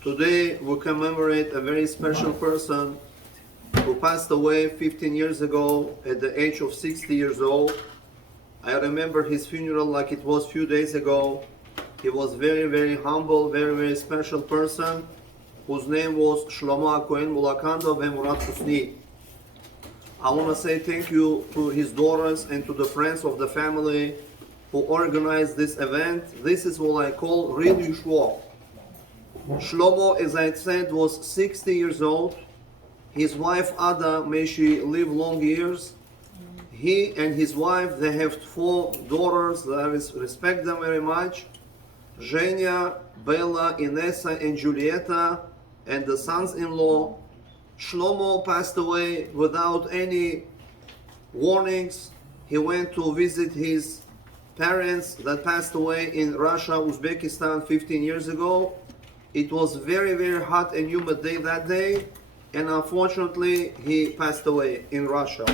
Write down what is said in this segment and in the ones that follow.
Today we commemorate a very special person who passed away 15 years ago at the age of 60 years old. I remember his funeral like it was a few days ago. He was very, very humble, very, very special person whose name was Shlomo Hacohen Mullokandov and Khusni. I want to say thank you to his daughters and to the friends of the family who organized this event. This is what I call real Yeshua. Shlomo, as I said, was 60 years old. His wife Ada, may she live long years. He and his wife, they have 4 daughters. I respect them very much. Zhenya, Bella, Inessa, and Julieta, and the sons-in-law. Shlomo passed away without any warnings. He went to visit his parents that passed away in Russia, Uzbekistan 15 years ago. It was very, very hot and humid day that day, and unfortunately he passed away in Russia.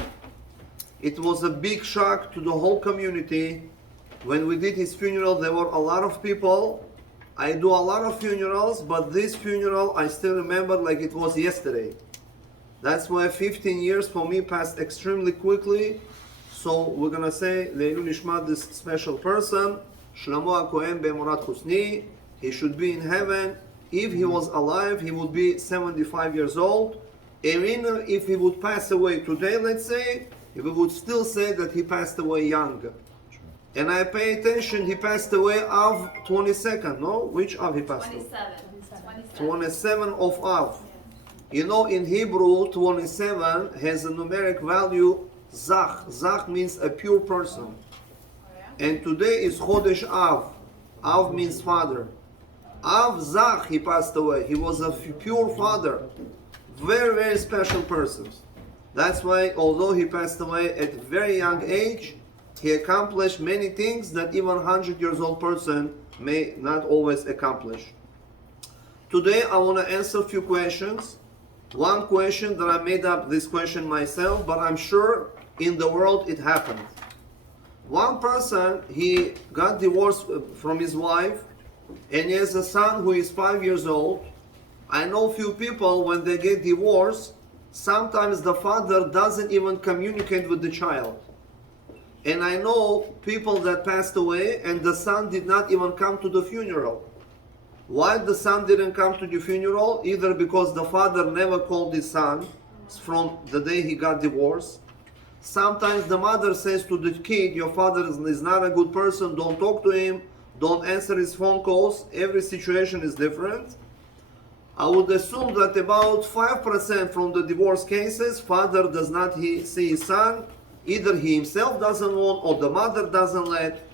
It was a big shock to the whole community. When we did his funeral, there were a lot of people. I do a lot of funerals, but this funeral I still remember like it was yesterday. That's why 15 years for me passed extremely quickly. So we're gonna say Le'ilui Nishmat, this special person, Shlomo Hacohen Be'emurat Khusni. He should be in heaven. If he was alive, he would be 75 years old. And even if he would pass away today, let's say, we would still say that he passed away young. And I pay attention, he passed away Av 22nd, no? Which Av he passed away? 27 of Av. You know, in Hebrew, 27 has a numeric value, Zach. Zach means a pure person. And today is Chodesh Av. Av means father. Av Zach, he passed away. He was a pure father. Very, very special person. That's why, although he passed away at a very young age, he accomplished many things that even a 100 years old person may not always accomplish. Today, I want to answer a few questions. One question that I made up this question myself, but I'm sure in the world it happened. One person, he got divorced from his wife, and he has a son who is 5 years old. I know few people, when they get divorced, sometimes the father doesn't even communicate with the child. And I know people that passed away and the son did not even come to the funeral. Why the son didn't come to the funeral? Either because the father never called his son from the day he got divorced. Sometimes the mother says to the kid, your father is not a good person, don't talk to him, don't answer his phone calls. Every situation is different. I would assume that about 5% from the divorce cases, father does not see his son. Either he himself doesn't want or the mother doesn't let.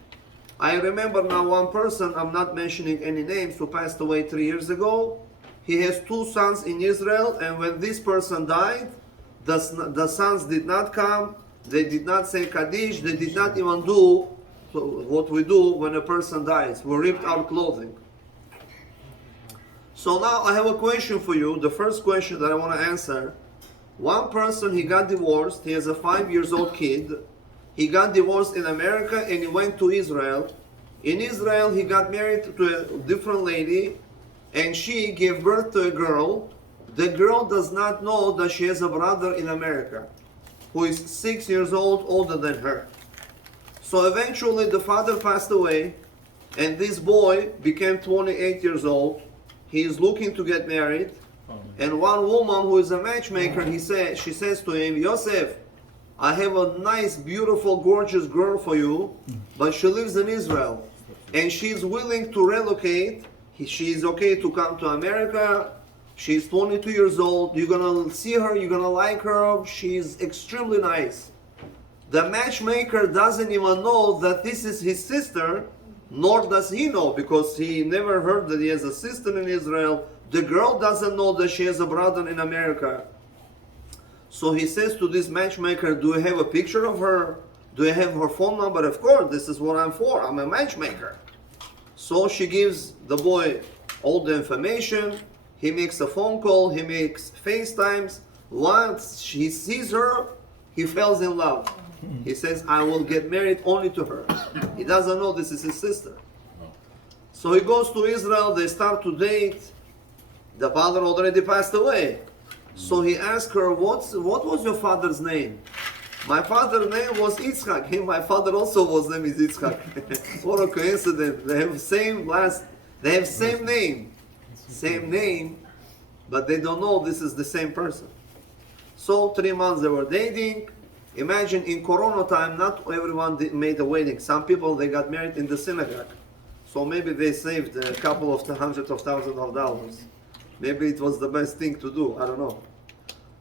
I remember now one person, I'm not mentioning any names, who passed away 3 years ago. He has 2 sons in Israel, and when this person died, the sons did not come, they did not say Kaddish, they did not even do what we do when a person dies. We ripped our clothing. So now I have a question for you. The first question that I want to answer. One person, he got divorced. He has a 5-year-old kid. He got divorced in America and he went to Israel. In Israel, he got married to a different lady and she gave birth to a girl. The girl does not know that she has a brother in America who is 6 years old, older than her. So eventually the father passed away and this boy became 28 years old. He is looking to get married. And one woman who is a matchmaker, she says to him, Yosef, I have a nice, beautiful, gorgeous girl for you, but she lives in Israel. And she's willing to relocate. She is okay to come to America. She's 22 years old. You're going to see her. You're going to like her. She's extremely nice. The matchmaker doesn't even know that this is his sister, nor does he know, because he never heard that he has a sister in Israel. The girl doesn't know that she has a brother in America. So he says to this matchmaker, do you have a picture of her? Do you have her phone number? Of course, this is what I'm for. I'm a matchmaker. So she gives the boy all the information. He makes a phone call. He makes FaceTimes. Once he sees her, he falls in love. He says, I will get married only to her. He doesn't know this is his sister. So he goes to Israel. They start to date. The father already passed away. So he asked her, what was your father's name? My father's name was Yitzchak. Hey, my father also was name is Yitzchak. What a coincidence. They have same name. Same name, but they don't know this is the same person. So 3 months they were dating. Imagine in Corona time, not everyone made a wedding. Some people, they got married in the synagogue. So maybe they saved a couple of hundreds of thousands of dollars. Maybe it was the best thing to do, I don't know.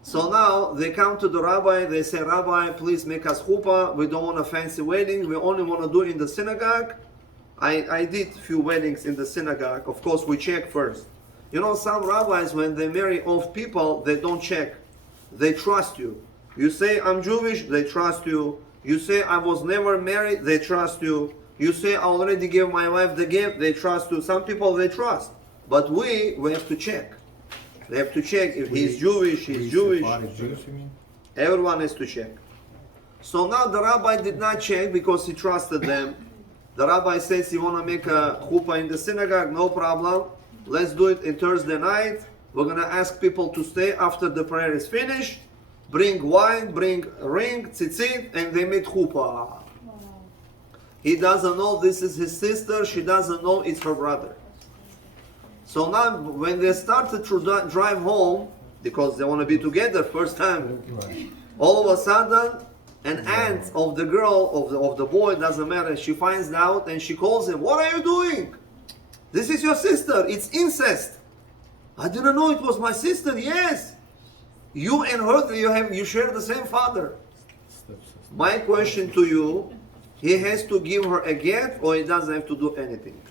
So now they come to the rabbi, they say, Rabbi, please make us chuppah. We don't want a fancy wedding. We only want to do it in the synagogue. I did a few weddings in the synagogue. Of course, we check first. You know, some rabbis, when they marry off people, they don't check. They trust you. You say, I'm Jewish, they trust you. You say, I was never married, they trust you. You say, I already gave my wife the gift, they trust you. Some people, they trust. But we have to check. They have to check if he's Jewish, he's Jewish. Everyone has to check. So now the rabbi did not check because he trusted them. The rabbi says, you want to make a chuppah in the synagogue? No problem. Let's do it on Thursday night. We're going to ask people to stay after the prayer is finished. Bring wine, bring a ring, tzitzit, and they made chuppah. He doesn't know this is his sister. She doesn't know it's her brother. So now when they started to drive home, because they want to be together first time, all of a sudden, an aunt of the girl, of the boy, doesn't matter, she finds out and she calls him, what are you doing? This is your sister, it's incest. I didn't know it was my sister. Yes. You and her, you share the same father. My question to you, he has to give her a get or he doesn't have to do anything?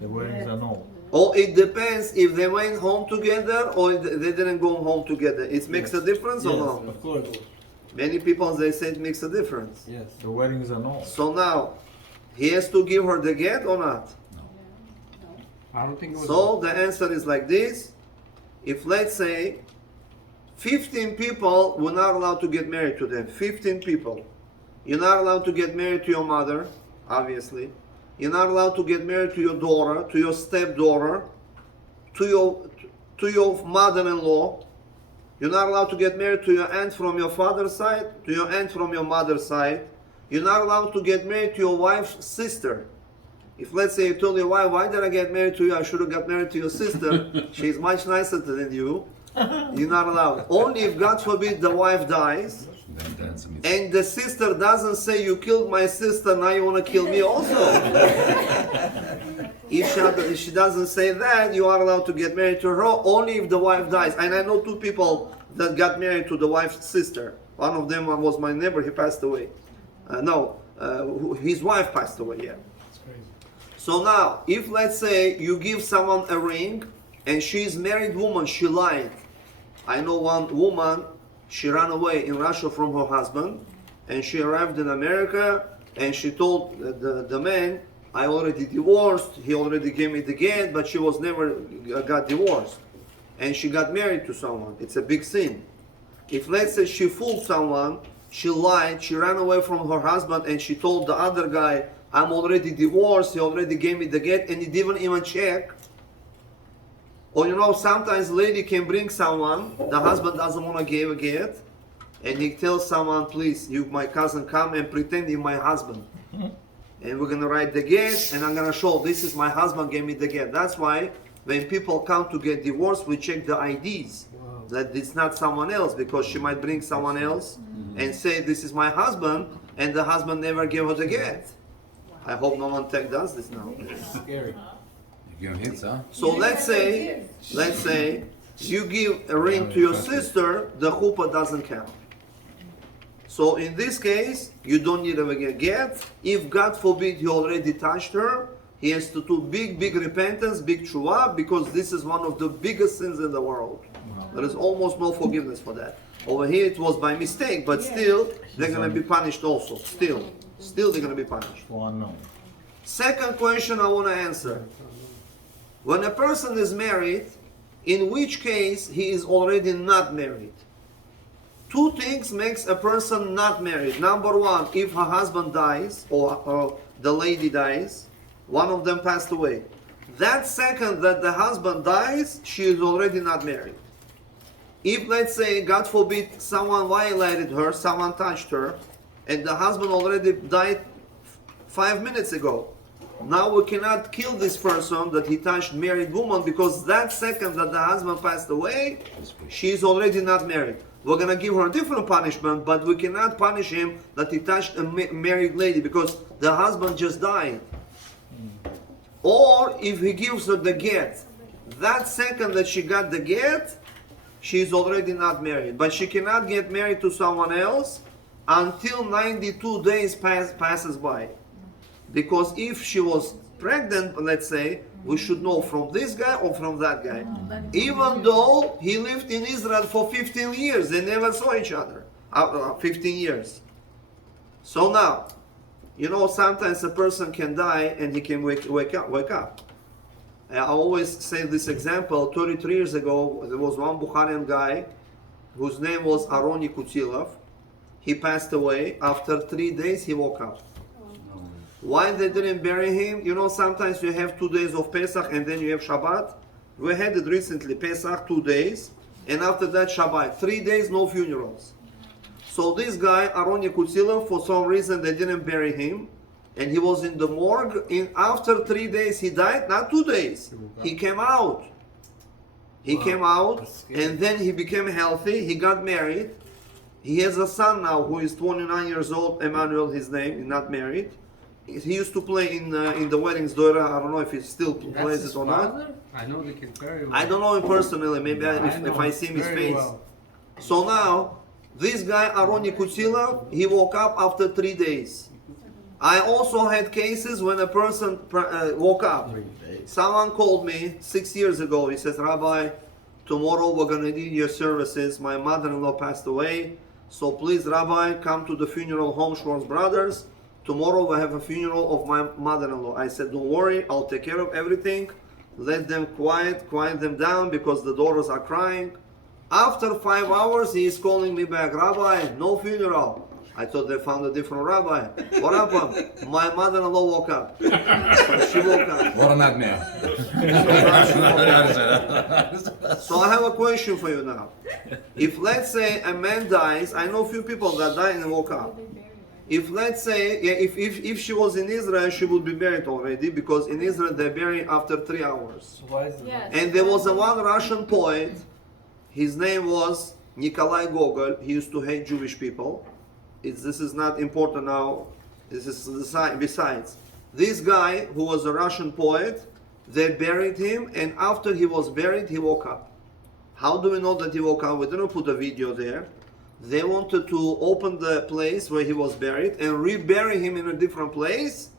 The weddings are no. Or it depends if they went home together or they didn't go home together. It makes a difference or no? Of course. Many people, they say it makes a difference. Yes. The weddings are no. So now, he has to give her the get or not? No. I don't think it was. So the answer is like this. If let's say 15 people were not allowed to get married to them. 15 people. You're not allowed to get married to your mother, obviously. You're not allowed to get married to your daughter, to your stepdaughter, to your mother-in-law. You're not allowed to get married to your aunt from your father's side, to your aunt from your mother's side. You're not allowed to get married to your wife's sister. If let's say you told your wife, why did I get married to you? I should have got married to your sister. She's much nicer than you. You're not allowed. Only if, God forbid, the wife dies, and the sister doesn't say, you killed my sister, now you want to kill me also. If she doesn't say that, you are allowed to get married to her, only if the wife dies. And I know 2 people that got married to the wife's sister. One of them was my neighbor, he passed away. His wife passed away, yeah. That's crazy. So now, if let's say you give someone a ring, and she's a married woman, she lied. I know one woman, she ran away in Russia from her husband, and she arrived in America, and she told the man, I already divorced, he already gave me the get, but she was never got divorced. And she got married to someone. It's a big sin. If let's say she fooled someone, she lied, she ran away from her husband, and she told the other guy, I'm already divorced, he already gave me the get, and he didn't even check. Or you know, sometimes lady can bring someone, the husband doesn't want to give a get, and he tells someone, please, you, my cousin, come and pretend you're my husband. And we're going to write the get, and I'm going to show, this is my husband gave me the get. That's why when people come to get divorced, we check the IDs. Wow. That it's not someone else, because she might bring someone else and say, this is my husband, and the husband never gave her the get. I hope no one does this now. It's scary. So let's say you give a ring to your sister, the chuppah doesn't count. So in this case, you don't need a get. If God forbid he already touched her, he has to do big repentance, big tshuva, because this is one of the biggest sins in the world. There is almost no forgiveness for that. Over here it was by mistake, but still they're going to be punished also. Still they're going to be punished. Second question I want to answer. When a person is married, in which case he is already not married? 2 things makes a person not married. Number 1, if her husband dies or the lady dies, one of them passed away. That second that the husband dies, she is already not married. If, let's say, God forbid, someone violated her, someone touched her, and the husband already died 5 minutes ago, now we cannot kill this person that he touched married woman, because that second that the husband passed away, she is already not married. We're going to give her a different punishment, but we cannot punish him that he touched a married lady because the husband just died. Or if he gives her the get, that second that she got the get, she is already not married. But she cannot get married to someone else until 92 days passes by. Because if she was pregnant, let's say, we should know from this guy or from that guy. Even though he lived in Israel for 15 years, they never saw each other. 15 years. So now, you know, sometimes a person can die and he can wake up. I always say this example. 33 years ago, there was one Bukharian guy whose name was Aroni Kutilov. He passed away. After 3 days, he woke up. Why they didn't bury him? You know, sometimes you have 2 days of Pesach and then you have Shabbat. We had it recently, Pesach, 2 days, and after that Shabbat. 3 days, no funerals. So this guy, Aroni Kutilov, for some reason they didn't bury him, and he was in the morgue. After 3 days he died, not 2 days. He came out. He came out, and then he became healthy. He got married. He has a son now who is 29 years old, Emmanuel his name, he's not married. He used to play in the weddings, Dora. I don't know if he still plays it or not. I know the kid very well. I don't know him personally. Maybe if I see his face. Well. So now, this guy Aroni Kutilov, he woke up after 3 days. I also had cases when a person woke up. Someone called me 6 years ago. He says, Rabbi, tomorrow we're going to need your services. My mother-in-law passed away. So please, Rabbi, come to the funeral home, Schwartz Brothers. Tomorrow we have a funeral of my mother-in-law. I said, don't worry, I'll take care of everything. Let them quiet them down because the daughters are crying. After 5 hours, he is calling me back, Rabbi, no funeral. I thought they found a different rabbi. What happened? My mother-in-law woke up. So she woke up. What a nightmare. So I have a question for you now. If, let's say, a man dies, I know a few people that died and woke up. If, let's say, if she was in Israel, she would be buried already, because in Israel they bury after 3 hours. Yes. And there was one Russian poet, his name was Nikolai Gogol. He used to hate Jewish people. This is not important now. This is besides. This guy, who was a Russian poet, they buried him, and after he was buried, he woke up. How do we know that he woke up? We didn't put a video there. They wanted to open the place where he was buried and rebury him in a different place,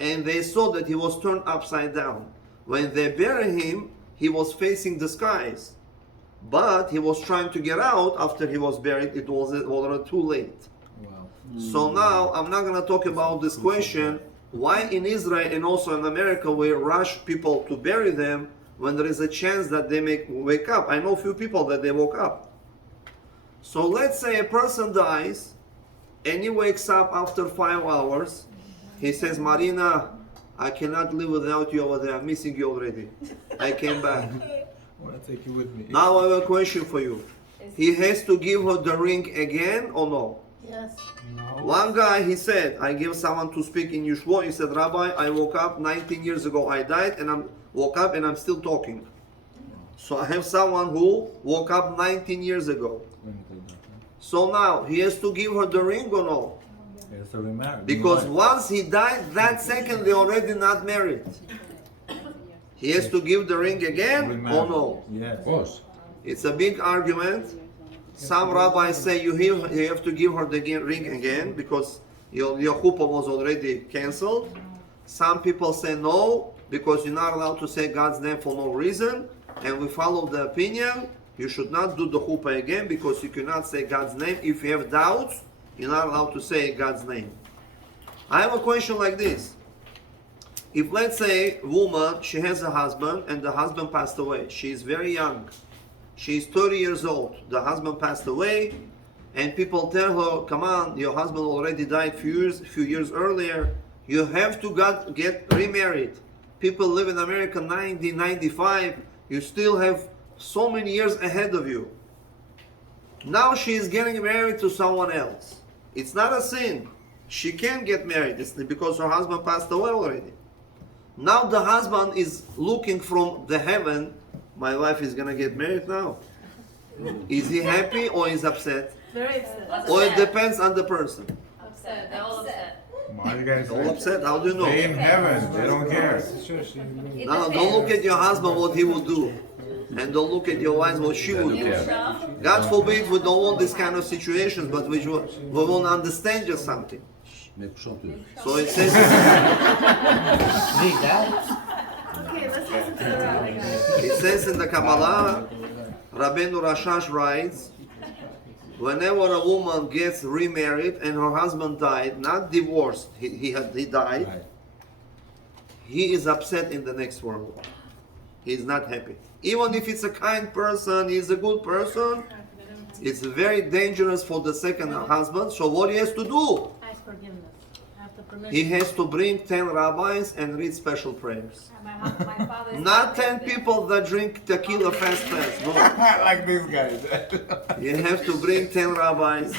and they saw that he was turned upside down. When they buried him, he was facing the skies, but he was trying to get out after he was buried. It was already too late. Wow. So now I'm not going to talk about this question, why in Israel and also in America we rush people to bury them when there is a chance that they may wake up. I know a few people that they woke up. So let's say a person dies and he wakes up after 5 hours. He says, Marina, I cannot live without you over there. I'm missing you already. I came back. I want to take you with me. Now I have a question for you. He has to give her the ring again or no? Yes. No. One guy, he said, I gave someone to speak in Yeshua. He said, Rabbi, I woke up 19 years ago. I died and I woke up and I'm still talking. So I have someone who woke up 19 years ago. So now, he has to give her the ring or no? He has to remarry. Because once he died, that second they already not married. He has to give the ring again or no? Yes. Of course. It's a big argument. Some rabbis say you have to give her the ring again because your chuppah was already cancelled. Some people say no, because you're not allowed to say God's name for no reason. And we follow the opinion, you should not do the chuppah again because you cannot say God's name. If you have doubts, you're not allowed to say God's name. I have a question like this. If, let's say, a woman, she has a husband and the husband passed away. She is very young. She is 30 years old. The husband passed away and people tell her, come on, your husband already died few years earlier. You have to get remarried. People live in America 90, 95. You still have so many years ahead of you. Now she is getting married to someone else. It's not a sin. She can get married. It's because her husband passed away already. Now the husband is looking from the heaven. My wife is going to get married now. Is he happy or is upset? Very upset. Or it depends on the person. Upset. They're all upset. My guys, All upset? How do you know? they in heaven. They don't care. Now, don't look at your husband what he will do. And don't look at your wife what she will do. God forbid we don't want this kind of situations, but we want to understand just something. So it says, Okay, let's listen to the rabbi. it says in the Kabbalah, Rabbeinu Rashash writes, whenever a woman gets remarried and her husband died, not divorced, he died, he is upset in the next world. He is not happy. Even if it's a kind person, he's a good person, it's very dangerous for the second husband. So what he has to do? Ask forgiveness. Have the permission. He has to bring 10 rabbis and read special prayers. My father's Not 10 people that drink tequila fast. No. Like these guys. You have to bring 10 rabbis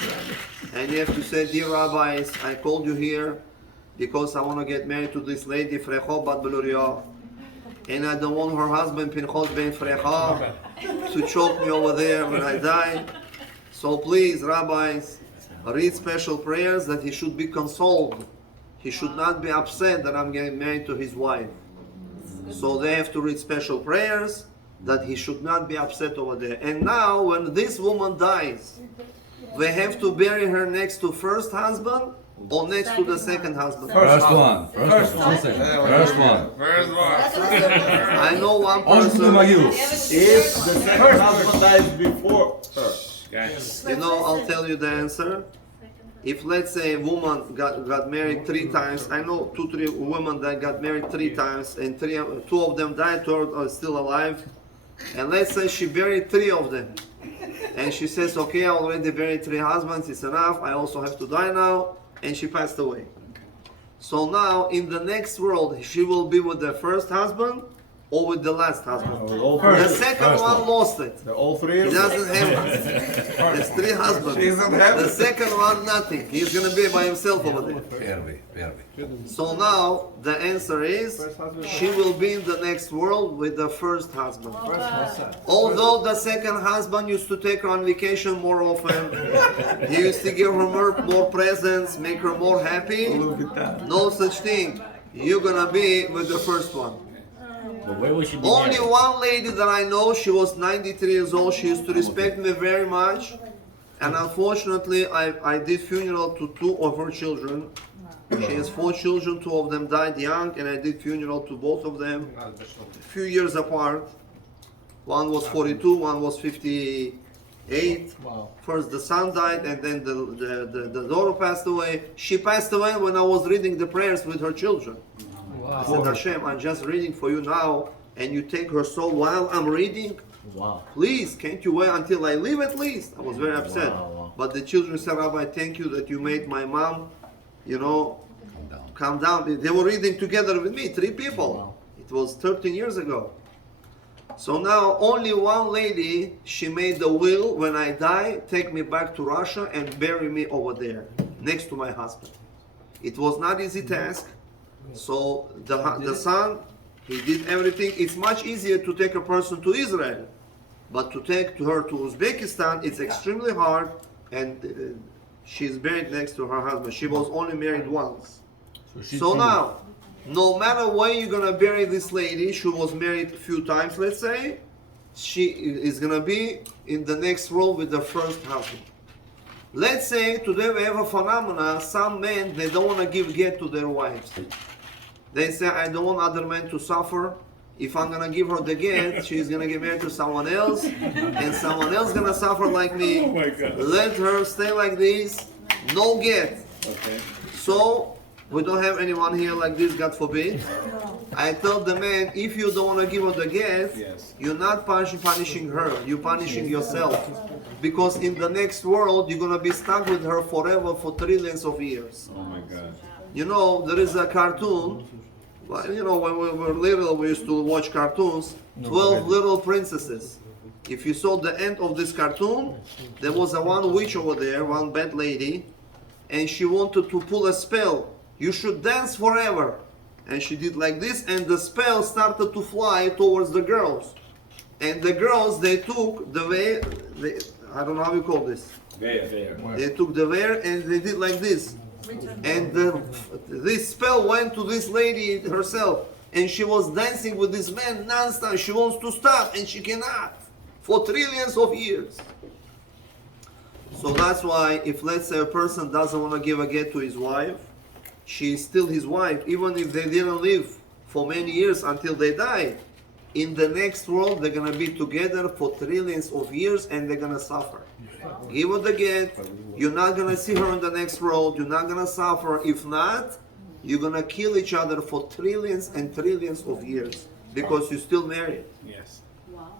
and you have to say, dear rabbis, I called you here because I want to get married to this lady, Frecho Bat Beluria, and I don't want her husband, Pinchos Ben Frecha, to choke me over there when I die. So please, rabbis, read special prayers that he should be consoled. He should not be upset that I'm getting married to his wife. So they have to read special prayers that he should not be upset over there. And now when this woman dies, they have to bury her next to first husband or next to the second husband. First one. First one. First one. First one. I know one On to the person, Magil. If the second husband dies before her, you know, I'll tell you the answer. If let's say a woman got married 3 times, I know 2-3 women that got married 3 times and 2 of them died, 2 are still alive. And let's say she buried 3 of them. And she says, okay, I already buried 3 husbands, it's enough, I also have to die now. And she passed away. So now in the next world, she will be with the first husband or with the last husband. all The three, second one lost it. all three He of them. doesn't have it. There's 3 husbands. She doesn't have The it. second one, nothing. He's going to be by himself over there. Первый. So now the answer is she will be in the next world with the first husband. Although the second husband used to take her on vacation more often, he used to give her more presents, make her more happy. No such thing. You're gonna be with the first one. But where would she be Only married? one lady that I know, she was 93 years old, she used to respect me very much. And unfortunately, I did funeral to 2 of her children. She has 4 children, 2 of them died young, and I did funeral to both of them, a few years apart. One was 42, one was 58. First the son died, and then the daughter passed away. She passed away when I was reading the prayers with her children. I said, Hashem, I'm just reading for you now, and you take her soul while I'm reading? Wow. Please, can't you wait until I leave at least? I was very upset. Wow. But the children said, Rabbi, thank you that you made my mom, calm down. They were reading together with me, 3 people. It was 13 years ago. So now only one lady, she made the will, when I die, take me back to Russia and bury me over there, next to my husband. It was not easy task. So the son, he did everything. It's much easier to take a person to Israel, but to take her to Uzbekistan, it's extremely hard, and she's buried next to her husband. She was only married once. So now, no matter where you're gonna bury this lady, she was married a few times, let's say, she is gonna be in the next world with the first husband. Let's say today we have a phenomena, some men, they don't want to give get to their wives. They say, I don't want other men to suffer. If I'm gonna give her the get, she's gonna get married to someone else, and someone else gonna suffer like me. Oh my God. Let her stay like this, no get. Okay. So, we don't have anyone here like this, God forbid. I tell the man, if you don't want to give her the get, Yes. you're not punishing her, you're punishing yourself. Because in the next world, you're going to be stuck with her forever for trillions of years. Oh my God. You know, there is a cartoon Well, you know, when we were little, we used to watch cartoons. 12 little princesses. If you saw the end of this cartoon, there was a one witch over there, one bad lady, and she wanted to pull a spell. You should dance forever. And she did like this, and the spell started to fly towards the girls. And the girls, they took the veil, I don't know how you call this. They took the veil and they did like this. And this spell went to this lady herself. And she was dancing with this man non-stop. She wants to stop and she cannot. For trillions of years. So that's why if let's say a person doesn't want to give a get to his wife, she is still his wife, even if they didn't live for many years until they died. In the next world, they're going to be together for trillions of years and they're going to suffer. Give her the get, you're not going to see her in the next world, you're not going to suffer. If not, you're going to kill each other for trillions and trillions of years because you're still married. Yes.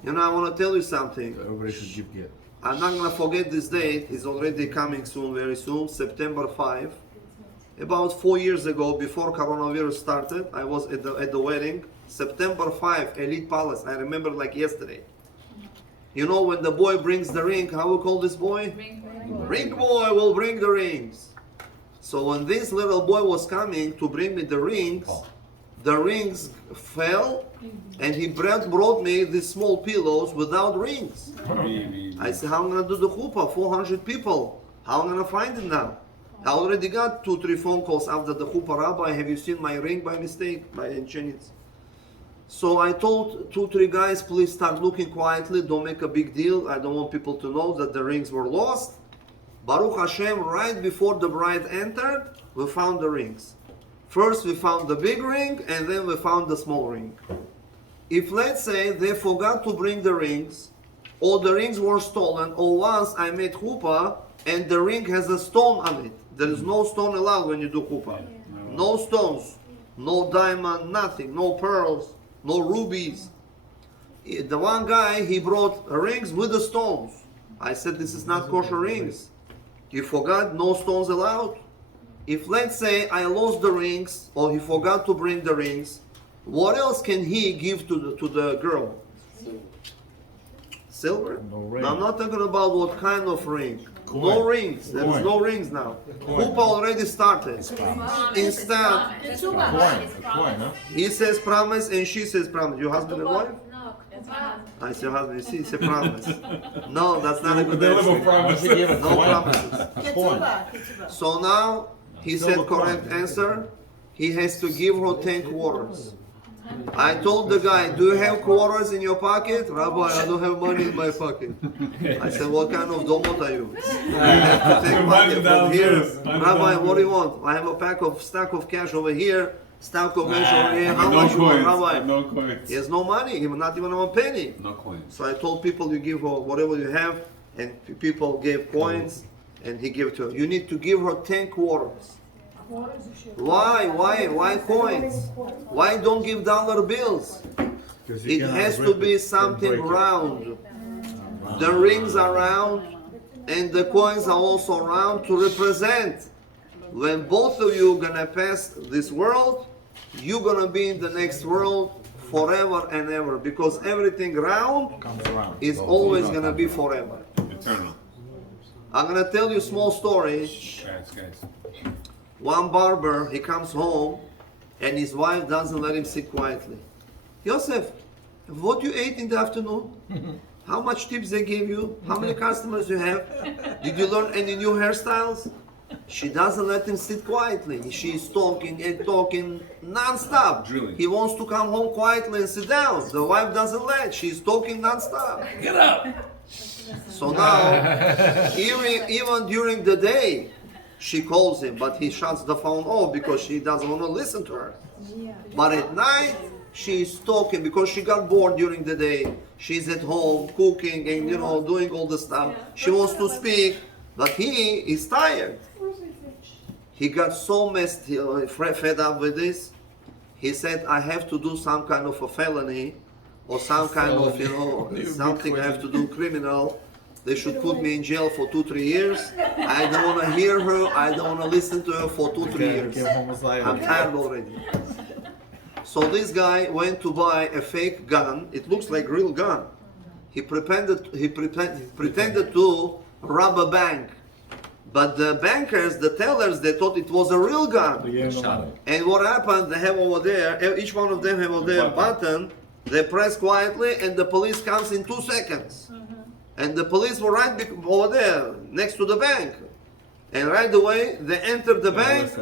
You know, I want to tell you something. Everybody should give get. I'm not going to forget this date. It's already coming soon, very soon, September 5. About 4 years ago, before coronavirus started, I was at the wedding. September 5, Elite Palace. I remember like yesterday. You know, when the boy brings the ring, how we call this boy? Ring boy will bring the rings. So when this little boy was coming to bring me the rings fell, and he brought me these small pillows without rings. I said, how am I going to do the chuppah? 400 people. How am I going to find it now? I already got 2-3 phone calls after the chuppah. Rabbi, have you seen my ring by mistake? By chance? So I told 2-3 guys, please start looking quietly. Don't make a big deal. I don't want people to know that the rings were lost. Baruch Hashem, right before the bride entered, we found the rings. First we found the big ring, and then we found the small ring. If let's say they forgot to bring the rings, or the rings were stolen, or once I made chuppah, and the ring has a stone on it. There is no stone allowed when you do chuppah. No stones, no diamond, nothing, no pearls, no rubies. The one guy, he brought rings with the stones. I said, this is not kosher rings. You forgot, no stones allowed. If let's say I lost the rings, or he forgot to bring the rings, what else can he give to the girl? Silver? No ring. Now, I'm not talking about what kind of ring. Coin. No rings. There is Coin. no rings now. Coin. Chuppah already started. Instead, It's A coin, huh? he says promise and she says promise. Your husband and wife? No, it's my husband. I say husband. You see, it's a promise. No, that's not a good They live on answer. promise. No promises. Ketubah. So now he said correct answer. He has to give her 10 quarters. I told the guy, do you have quarters in your pocket? Rabbi, I don't have money in my pocket. I said, what kind of domot are you? I have to take money from here. Rabbi, what do you want? I have a stack of cash over here, stack of cash over here. How much you want, Rabbi? No coins. He has no money, not even a penny. No coins. So I told people, you give her whatever you have, and people gave coins, and he gave to her. You need to give her 10 quarters. Why coins? Why don't give dollar bills? It has to be something round. The rings are round, and the coins are also round to represent. When both of you gonna pass this world, you're gonna be in the next world forever and ever, because everything round Comes around. is always gonna be forever. Eternal. I'm gonna tell you a small story. Guys. One barber, he comes home and his wife doesn't let him sit quietly. Yosef, what you ate in the afternoon? How much tips they gave you? How many customers you have? Did you learn any new hairstyles? She doesn't let him sit quietly. She's talking and talking non-stop. Drilling. He wants to come home quietly and sit down. The wife doesn't let. She's talking non-stop. Get up! So now, even during the day, she calls him, but he shuts the phone off because she doesn't want to listen to her. But at night, she's talking because she got bored during the day. She's at home cooking and doing all the stuff. She wants to speak, but he is tired. He got so fed up with this. He said, I have to do some kind of a felony or some kind of, something I have to do criminal. They should put me in jail for 2-3 years. I don't want to hear her. I don't want to listen to her for 2-3 years. I'm tired already. So this guy went to buy a fake gun. It looks like real gun. He pretended to rob a bank. But the bankers, the tellers, they thought it was a real gun. Shot him. And what happened, they have over there, each one of them have over there a button. They press quietly and the police comes in 2 seconds. And the police were right over there, next to the bank. And right away, they entered the bank.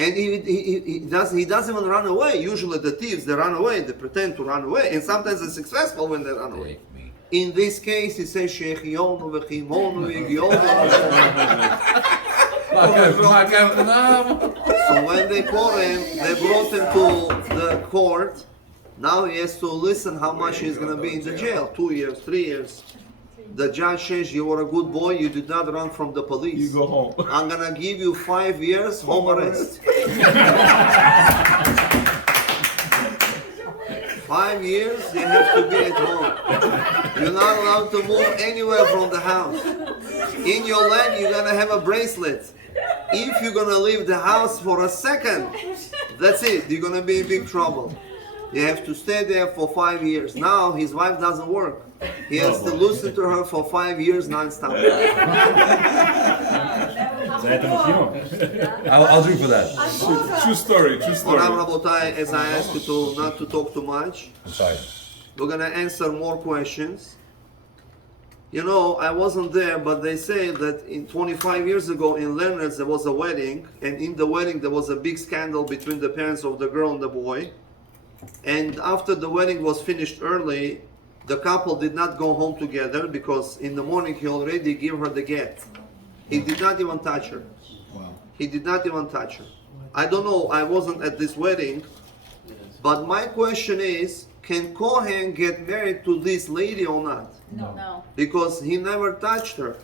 And he doesn't even run away. Usually the thieves, they run away, they pretend to run away. And sometimes they're successful when they run away. Take me. In this case, he says, "Shechionu v'chimonu v'gionu." So when they caught him, they brought him to the court. Now he has to listen how much he's going to be in the jail. 2 years, 3 years. The judge says, "You were a good boy, you did not run from the police. You go home. I'm going to give you 5 years home arrest." 5 years, you have to be at home. You're not allowed to move anywhere from the house. In your leg, you're gonna have a bracelet. If you're gonna leave the house for a second, that's it. You're gonna be in big trouble. You have to stay there for 5 years. Now his wife doesn't work. He has to listen to her for 5 years non-stop. I'll drink for that. True story, true story. Moram Rabotai, as I asked you to not to talk too much, I'm sorry. we're gonna answer more questions. You know, I wasn't there, but they say that in 25 years ago in Leonard's there was a wedding, and in the wedding there was a big scandal between the parents of the girl and the boy. And after the wedding was finished early, the couple did not go home together because in the morning he already gave her the get. He did not even touch her. He did not even touch her. I don't know, I wasn't at this wedding, but my question is, can Cohen get married to this lady or not? No. Because he never touched her.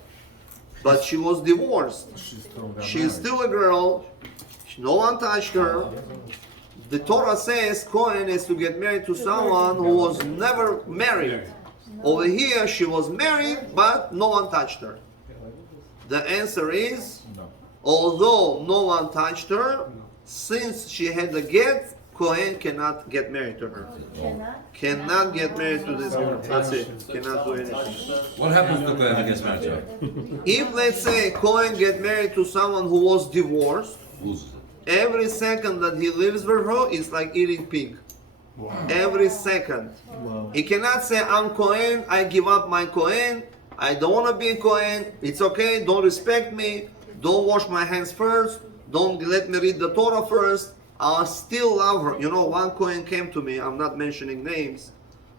But she was divorced. She's still a girl. No one touched her. The Torah says Cohen is to get married to someone who was never married. Over here, she was married, but no one touched her. The answer is, although no one touched her, since she had the get, Cohen cannot get married to her. Cannot get married to this girl. That's it. Cannot do anything. What happens to Kohen who gets married to her? If, let's say, Cohen get married to someone who was divorced, Loses it. every second that he lives with her is like eating pig. Every second. He cannot say, "I'm Cohen, I give up my Cohen, I don't want to be a Cohen, it's okay, don't respect me, don't wash my hands first, don't let me read the Torah first, I still love her." You know, one Cohen came to me, I'm not mentioning names.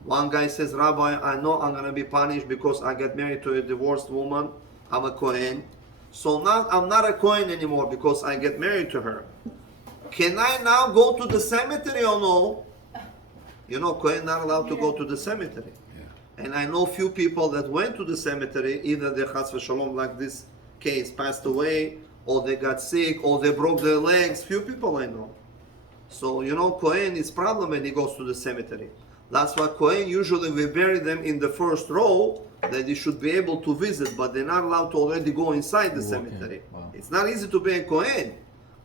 One guy says, "Rabbi, I know I'm going to be punished because I got married to a divorced woman, I'm a Cohen. So now I'm not a Cohen anymore because I get married to her. Can I now go to the cemetery or no?" You know, Cohen not allowed to go to the cemetery. And I know few people that went to the cemetery, either they chas v'shalom, like this case, passed away, or they got sick, or they broke their legs. Few people I know. So, you know, Cohen is problem when he goes to the cemetery. That's why Cohen, usually we bury them in the first row, that they should be able to visit, but they're not allowed to already go inside the cemetery. Wow. It's not easy to be a Cohen.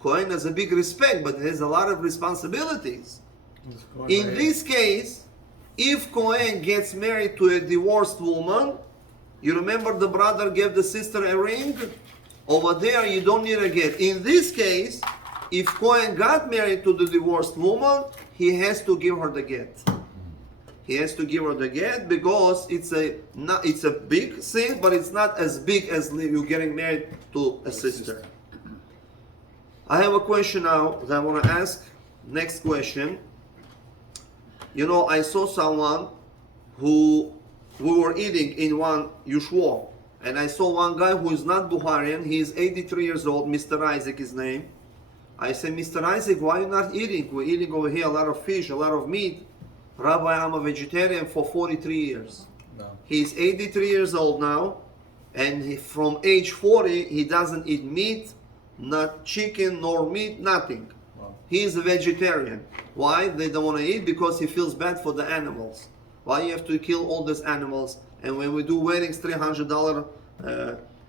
Cohen has a big respect, but he has a lot of responsibilities. In this case, if Cohen gets married to a divorced woman, you remember the brother gave the sister a ring? Over there, you don't need a get. In this case, if Cohen got married to the divorced woman, he has to give her the get. He has to give her the get because it's a big sin, but it's not as big as you getting married to a sister. I have a question now that I want to ask. Next question. You know, I saw someone who we were eating in one Yushua, and I saw one guy who is not Buharian. He is 83 years old, Mr. Isaac, his name. I said, "Mr. Isaac, why are you not eating? We're eating over here a lot of fish, a lot of meat." "Rabbi, I'm a vegetarian for 43 years. He's 83 years old now, and from age 40, he doesn't eat meat, not chicken, nor meat, nothing. He is a vegetarian. Why? They don't want to eat because he feels bad for the animals. Why you have to kill all these animals? And when we do weddings, $300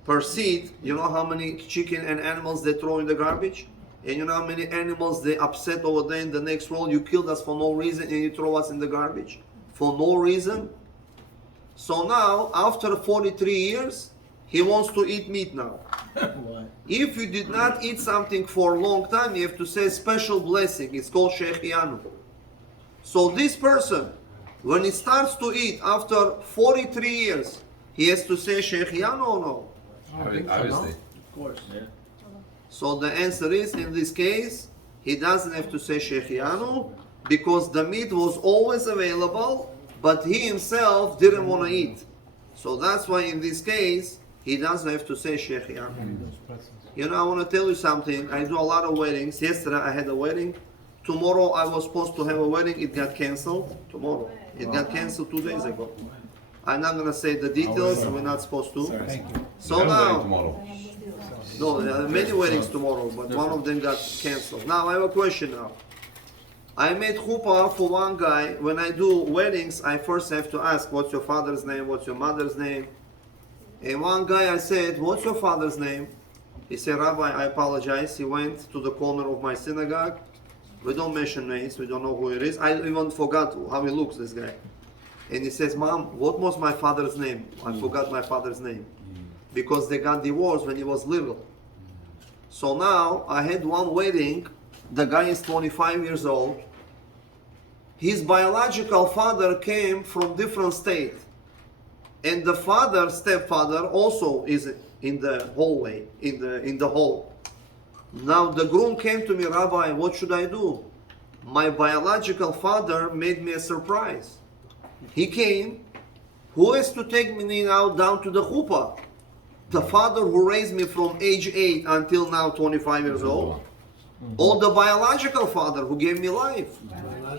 per seat, you know how many chicken and animals they throw in the garbage? And you know how many animals they upset over there in the next world? You killed us for no reason and you throw us in the garbage. For no reason. So now, after 43 years, he wants to eat meat now. Why? If you did not eat something for a long time, you have to say special blessing. It's called Shechianu. So this person, when he starts to eat after 43 years, he has to say Shechianu or no? Obviously. Of course, yeah. So the answer is, in this case, he doesn't have to say Shechianu because the meat was always available, but he himself didn't want to eat. So that's why in this case, he doesn't have to say Shechianu. You know, I want to tell you something. I do a lot of weddings. Yesterday I had a wedding. Tomorrow I was supposed to have a wedding. It got canceled. Tomorrow. It got canceled 2 days ago. I'm not going to say the details. We're not supposed to. So Wedding now, tomorrow. no, there are many weddings tomorrow, but one of them got canceled. Now I have a question now. I made chuppah for one guy. When I do weddings, I first have to ask, what's your father's name? What's your mother's name? And one guy I said, what's your father's name? He said, Rabbi, I apologize. He went to the corner of my synagogue. We don't mention names. We don't know who it is. I even forgot how he looks, this guy. And he says, Mom, what was my father's name? I forgot my father's name. Because they got divorced when he was little. So now, I had one wedding. The guy is 25 years old. His biological father came from different state. And the father, stepfather, also is in the hallway, in the hall. Now the groom came to me, Rabbi, what should I do? My biological father made me a surprise. He came. Who has to take me now down to the chuppah? The father who raised me from age 8 until now 25 years old? Or the biological father who gave me life?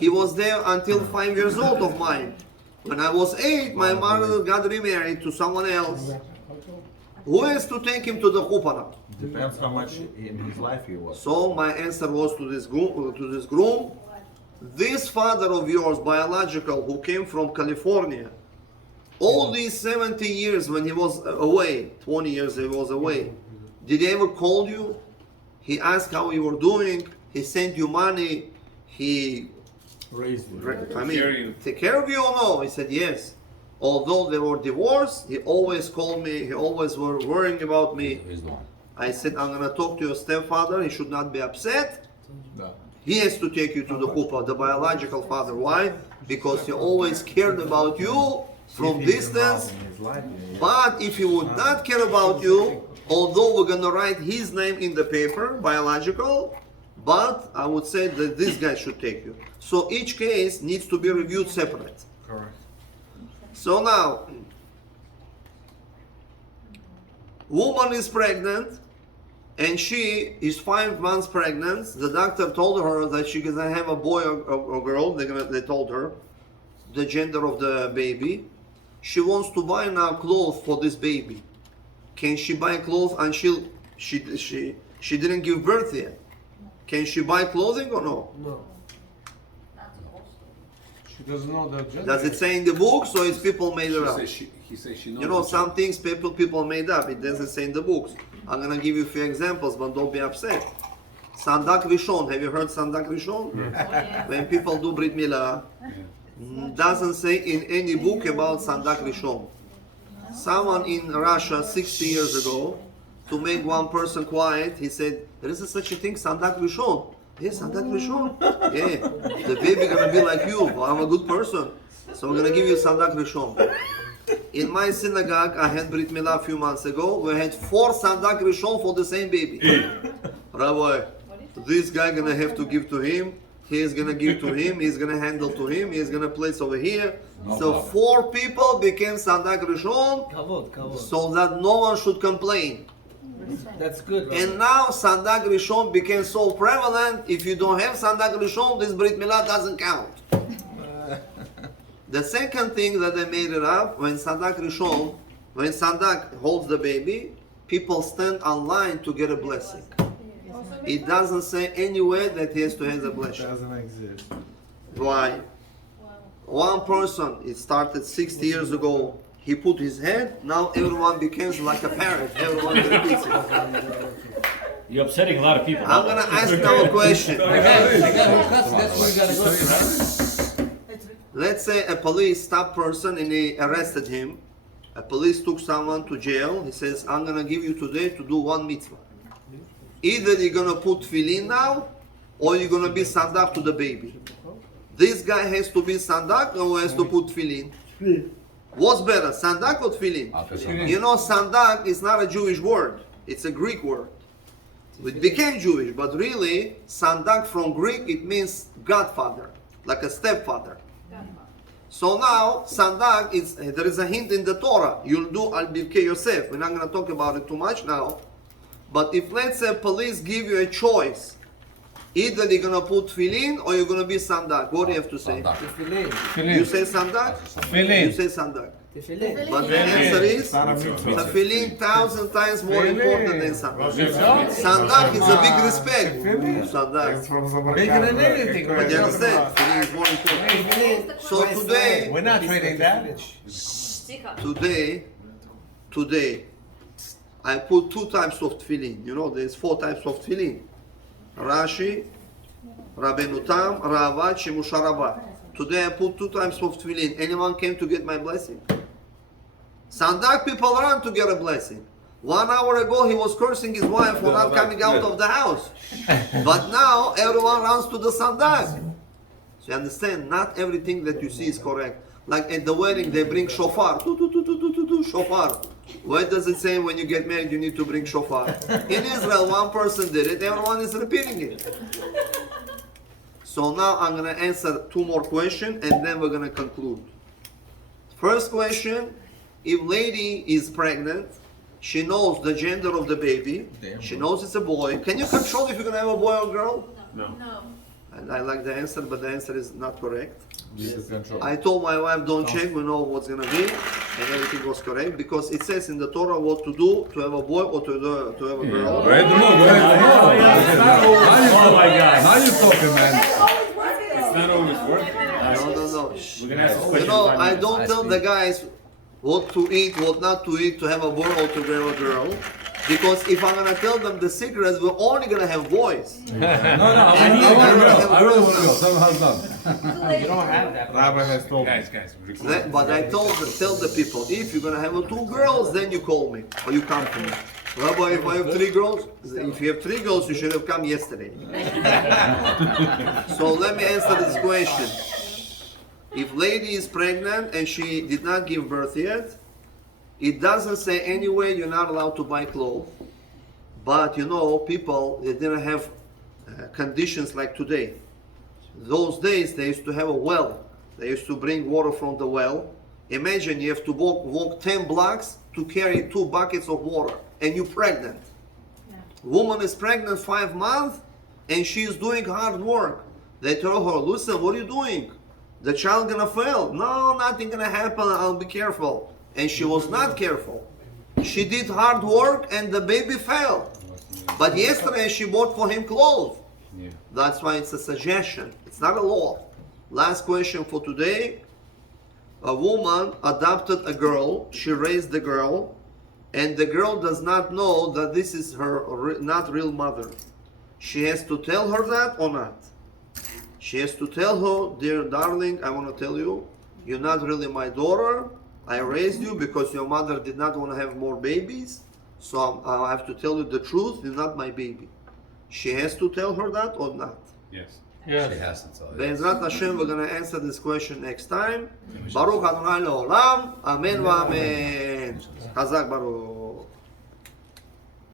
He was there until 5 years old of mine. When I was 8, my mother got remarried to someone else. Who has to take him to the chuppah now? Depends how much in his life he was. So my answer was to this groom, this father of yours, biological, who came from California, all these 70 years when he was away, 20 years he was away, did he ever call you? He asked how you were doing, he sent you money, he Raised take care of you or no? He said yes. Although they were divorced, he always called me, he always were worrying about me. He's the one. I said, I'm going to talk to your stepfather, he should not be upset. No. He has to take you to the chuppah, the biological father. Why? Because he always cared about you from distance. But if he would not care about you, although we're going to write his name in the paper, biological, but I would say that this guy should take you. So each case needs to be reviewed separate. Correct. So now, woman is pregnant and she is 5 months pregnant. The doctor told her that she can have a boy or girl. They told her the gender of the baby. She wants to buy now clothes for this baby. Can she buy clothes until she didn't give birth yet? Can she buy clothing or no? No. She doesn't know the gender. Does it say in the books or it's people made it up? He says she knows. You know, some things people made up. It doesn't say in the books. I'm gonna give you a few examples, but don't be upset. Sandak Rishon. Have you heard Sandak Rishon? When people do Brit Milah, doesn't say in any book about Sandak Rishon. Someone in Russia 60 years ago, to make one person quiet, he said, there is such a thing, Sandak Rishon. Yes, Sandak Rishon. Yeah, the baby gonna be like you. Well, I'm a good person, so I'm gonna give you Sandak Rishon. In my synagogue, I had Brit Milah a few months ago. We had 4 Sandak Rishon for the same baby. Rabbi, this guy gonna have to give to him. He is gonna give to him. He's gonna handle to him. He's gonna place over here. So 4 people became Sandak Rishon, Kavod. so that no one should complain. That's good. Right? And now Sandak Rishon became so prevalent. If you don't have Sandak Rishon, this Brit Milah doesn't count. The second thing that they made it up, when Sandak Rishon, when Sandak holds the baby, people stand online to get a blessing. It doesn't say anywhere that he has to have a blessing. Doesn't exist. Why? One person, it started 60 years ago, he put his head, now everyone becomes like a parrot. Everyone repeats it. You're upsetting a lot of people. I'm gonna ask now a question. That's where you gotta go to, right? Let's say a police stopped person and he arrested him. A police took someone to jail. He says, I'm gonna give you today to do one mitzvah. Either you're gonna put tefillin now, or you're gonna be sandak to the baby. This guy has to be sandak or has to put tefillin? What's better, sandak or tefillin? You know, sandak is not a Jewish word. It's a Greek word. It became Jewish, but really, sandak from Greek, it means godfather, like a stepfather. So now, sandak is, there is a hint in the Torah. You'll do al birkei Yosef. We're not going to talk about it too much now. But if, let's say, police give you a choice, either you're going to put tefillin or you're going to be sandak, what do you have to say? You say sandak? You say sandak. But the answer is, tefillin 1,000 times more important than sandak. Sandak is a big respect. Sandak. Bigger than anything. But you understand? Tefillin is more important. So today, We're not trading that. Today, I put 2 types of tefillin. You know, there's 4 types of tefillin. Rashi, Rabbeinu Tam, Ravad, Shemusharabat. Today I put 2 types of tefillin. Anyone came to get my blessing? Sandak people run to get a blessing. 1 hour ago he was cursing his wife for not coming out of the house. But now everyone runs to the sandak. So you understand, not everything that you see is correct. Like at the wedding they bring shofar. Shofar. Where does it say when you get married you need to bring shofar? In Israel 1 person did it, everyone is repeating it. So now I'm going to answer 2 more questions and then we're going to conclude. First question, if lady is pregnant, she knows the gender of the baby, she knows it's a boy. Can you control if you're going to have a boy or girl? No. I like the answer, but the answer is not correct. I told my wife, don't check, we know what's going to be, and everything was correct, because it says in the Torah what to do to have a boy or to have a girl. Right, the move, Oh my God. Now you're talking, man. It's not always working. No. We're gonna ask a You question. know, in 5 I minutes. don't tell the guys what to eat, what not to eat, to have a boy or to have a girl. Because if I'm gonna tell them the secrets, we're only gonna have boys. No, I really want to go. Tell me how it's done. You don't have that. Rabbi has told me. Guys, But I tell the people, if you're gonna have 2 girls, then you call me or you come to me. Rabbi, if I have 3 girls, if you have 3 girls, you should have come yesterday. So let me answer this question. If lady is pregnant and she did not give birth yet, it doesn't say anywhere you're not allowed to buy clothes. But you know, people, they didn't have conditions like today. Those days they used to have a well. They used to bring water from the well. Imagine you have to walk 10 blocks to carry 2 buckets of water, and you're pregnant. Woman is pregnant 5 months and she is doing hard work. They tell her, listen, what are you doing? The child gonna fail. No, nothing gonna happen, I'll be careful. And she was not careful. She did hard work and the baby fell. But yesterday she bought for him clothes. That's why it's a suggestion. It's not a law. Last question for today. A woman adopted a girl. She raised the girl. And the girl does not know that this is her not real mother. She has to tell her that or not? She has to tell her, dear darling, I want to tell you, you're not really my daughter. I raised you because your mother did not want to have more babies. So I have to tell you the truth, you're not my baby. She has to tell her that or not? Yes. She has to tell you. Be'ezrat Hashem, we're going to answer this question next time. Baruch Adonai Le'olam. Amen v'amen. Chazak Baruch.